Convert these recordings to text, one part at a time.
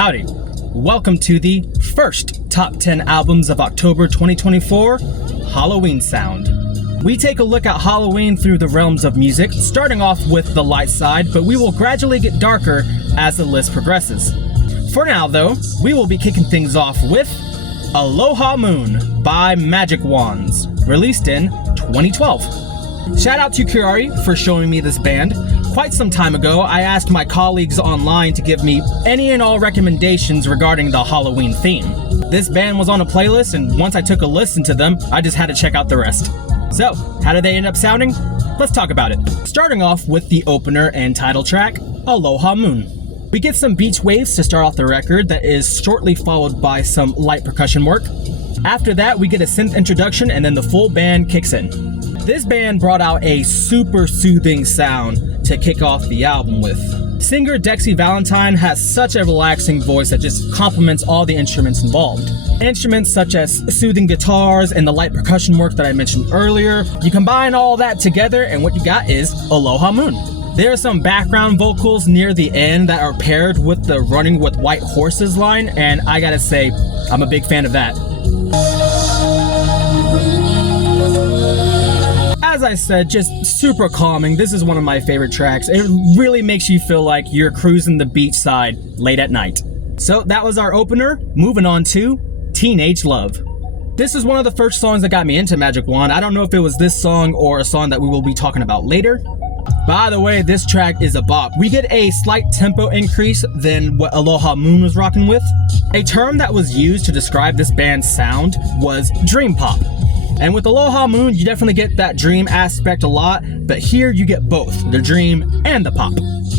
Howdy. Welcome to the first Top 10 Albums of October 2024, Halloweensound. We take a look at Halloween through the realms of music, starting off with the light side, but we will gradually get darker as the list progresses. For now though, we will be kicking things off with Aloha Moon by Magic Wands, released in 2012. Shout out to Kirari for showing me this band. Quite some time ago, I asked my colleagues online to give me any and all recommendations regarding the Halloween theme. This band was on a playlist, and once I took a listen to them, I just had to check out the rest. So, how did they end up sounding? Let's talk about it. Starting off with the opener and title track, Aloha Moon. We get some beach waves to start off the record that is shortly followed by some light percussion work. After that, we get a synth introduction and then the full band kicks in. This band brought out a super soothing sound to kick off the album with. Singer Dexy Valentine has such a relaxing voice that just complements all the instruments involved. Instruments such as soothing guitars and the light percussion work that I mentioned earlier. You combine all that together and what you got is Aloha Moon. There are some background vocals near the end that are paired with the running with white horses line, and I gotta say, I'm a big fan of that. As I said, just super calming. This is one of my favorite tracks. It really makes you feel like you're cruising the beachside late at night. So that was our opener. Moving on to Teenage Love. This is one of the first songs that got me into Magic Wand. I don't know if it was this song or a song that we will be talking about later. By the way, this track is a bop. We get a slight tempo increase than what Aloha Moon was rocking with. A term that was used to describe this band's sound was dream pop. And with Aloha Moon, you definitely get that dream aspect a lot, but here you get both, the dream and the pop.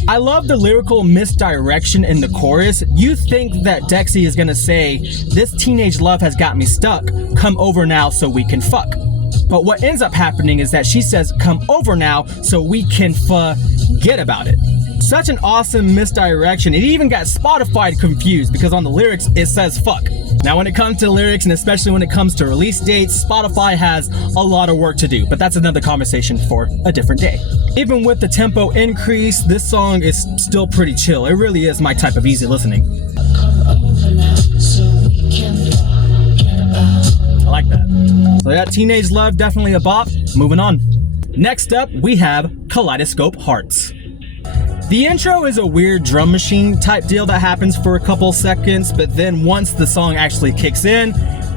I love the lyrical misdirection in the chorus. You think that Dexy is gonna say, "This teenage love has got me stuck, come over now so we can fuck." But what ends up happening is that she says, "Come over now so we can forget about it." Such an awesome misdirection. It even got Spotify confused because on the lyrics it says fuck. Now when it comes to lyrics and especially when it comes to release dates, Spotify has a lot of work to do, but that's another conversation for a different day. Even with the tempo increase, this song is still pretty chill. It really is my type of easy listening. I like that. So yeah, Teenage Love, definitely a bop. Moving on. Next up, we have Kaleidoscope Hearts. The intro is a weird drum machine type deal that happens for a couple seconds, but then once the song actually kicks in,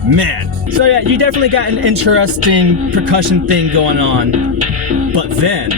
man. So yeah, you definitely got an interesting percussion thing going on. But then,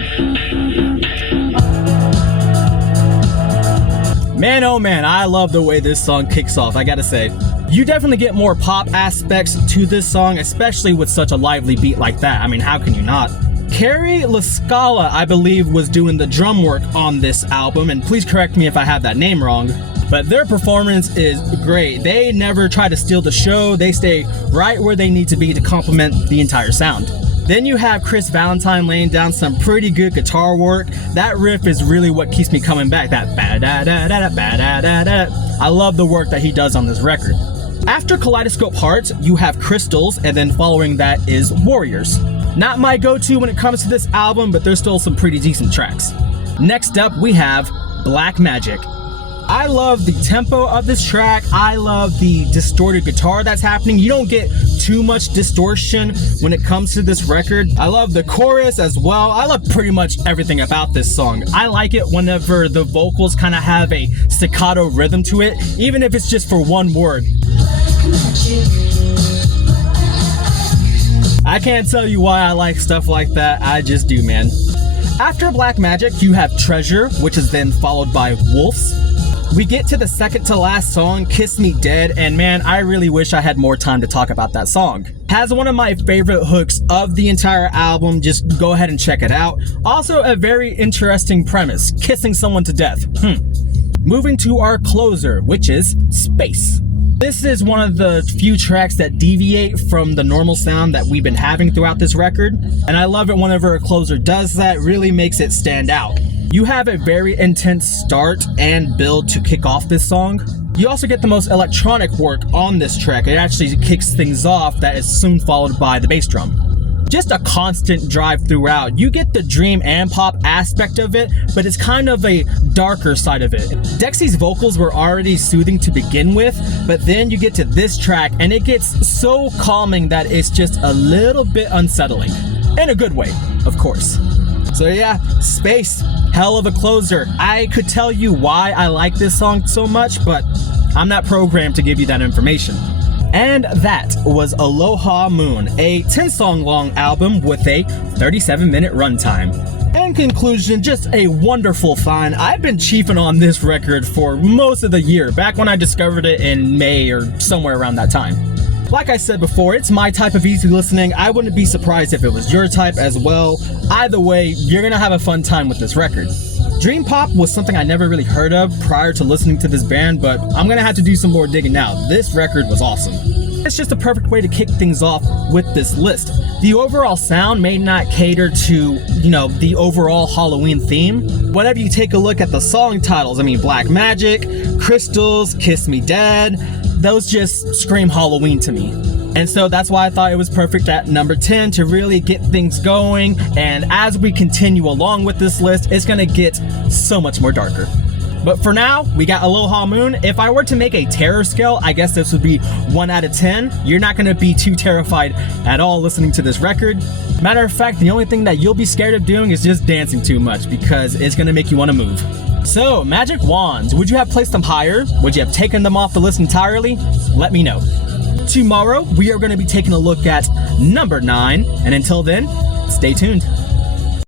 man oh man, I love the way this song kicks off, I gotta say. You definitely get more pop aspects to this song, especially with such a lively beat like that. I mean, how can you not? Carrie Lascala, I believe, was doing the drum work on this album, and please correct me if I have that name wrong, but their performance is great. They never try to steal the show. They stay right where they need to be to complement the entire sound. Then you have Chris Valentine laying down some pretty good guitar work. That riff is really what keeps me coming back. That ba-da-da-da-da, ba-da-da-da. I love the work that he does on this record. After Kaleidoscope Hearts, you have Crystals, and then following that is Warriors. Not my go-to when it comes to this album, but there's still some pretty decent tracks. Next up, we have Black Magic. I love the tempo of this track. I love the distorted guitar that's happening. You don't get too much distortion when it comes to this record. I love the chorus as well. I love pretty much everything about this song. I like it whenever the vocals kind of have a staccato rhythm to it, even if it's just for one word. I can't tell you why I like stuff like that. I just do, man. After Black Magic, you have Treasure, which is then followed by Wolves. We get to the second to last song, Kiss Me Dead, and man, I really wish I had more time to talk about that song. Has one of my favorite hooks of the entire album. Just go ahead and check it out. Also a very interesting premise, kissing someone to death. Moving to our closer, which is Space. This is one of the few tracks that deviate from the normal sound that we've been having throughout this record, and I love it whenever a closer does that. Really makes it stand out. You have a very intense start and build to kick off this song. You also get the most electronic work on this track. It actually kicks things off that is soon followed by the bass drum. just a constant drive throughout. You get the dream and pop aspect of it, but it's kind of a darker side of it. Dexy's vocals were already soothing to begin with, but then you get to this track and it gets so calming that it's just a little bit unsettling. In a good way, of course. So yeah, Space, hell of a closer. I could tell you why I like this song so much, but I'm not programmed to give you that information. And that was Aloha Moon, a 10-song long album with a 37-minute runtime. In conclusion, just a wonderful find. I've been chiefing on this record for most of the year, back when I discovered it in May or somewhere around that time. Like I said before, it's my type of easy listening. I wouldn't be surprised if it was your type as well. Either way, you're gonna have a fun time with this record. Dream pop was something I never really heard of prior to listening to this band, but I'm gonna have to do some more digging now. This record was awesome. It's just a perfect way to kick things off with this list. The overall sound may not cater to, the overall Halloween theme. Whenever you take a look at the song titles, Black Magic, Crystals, Kiss Me Dead, those just scream Halloween to me. And so that's why I thought it was perfect at number 10 to really get things going. And as we continue along with this list, it's gonna get so much more darker. But for now, we got Aloha Moon. If I were to make a terror scale, I guess this would be 1 out of 10. You're not gonna be too terrified at all listening to this record. Matter of fact, the only thing that you'll be scared of doing is just dancing too much, because it's gonna make you wanna move. So, Magic Wands, would you have placed them higher? Would you have taken them off the list entirely? Let me know. Tomorrow, we are going to be taking a look at number 9, and until then, stay tuned.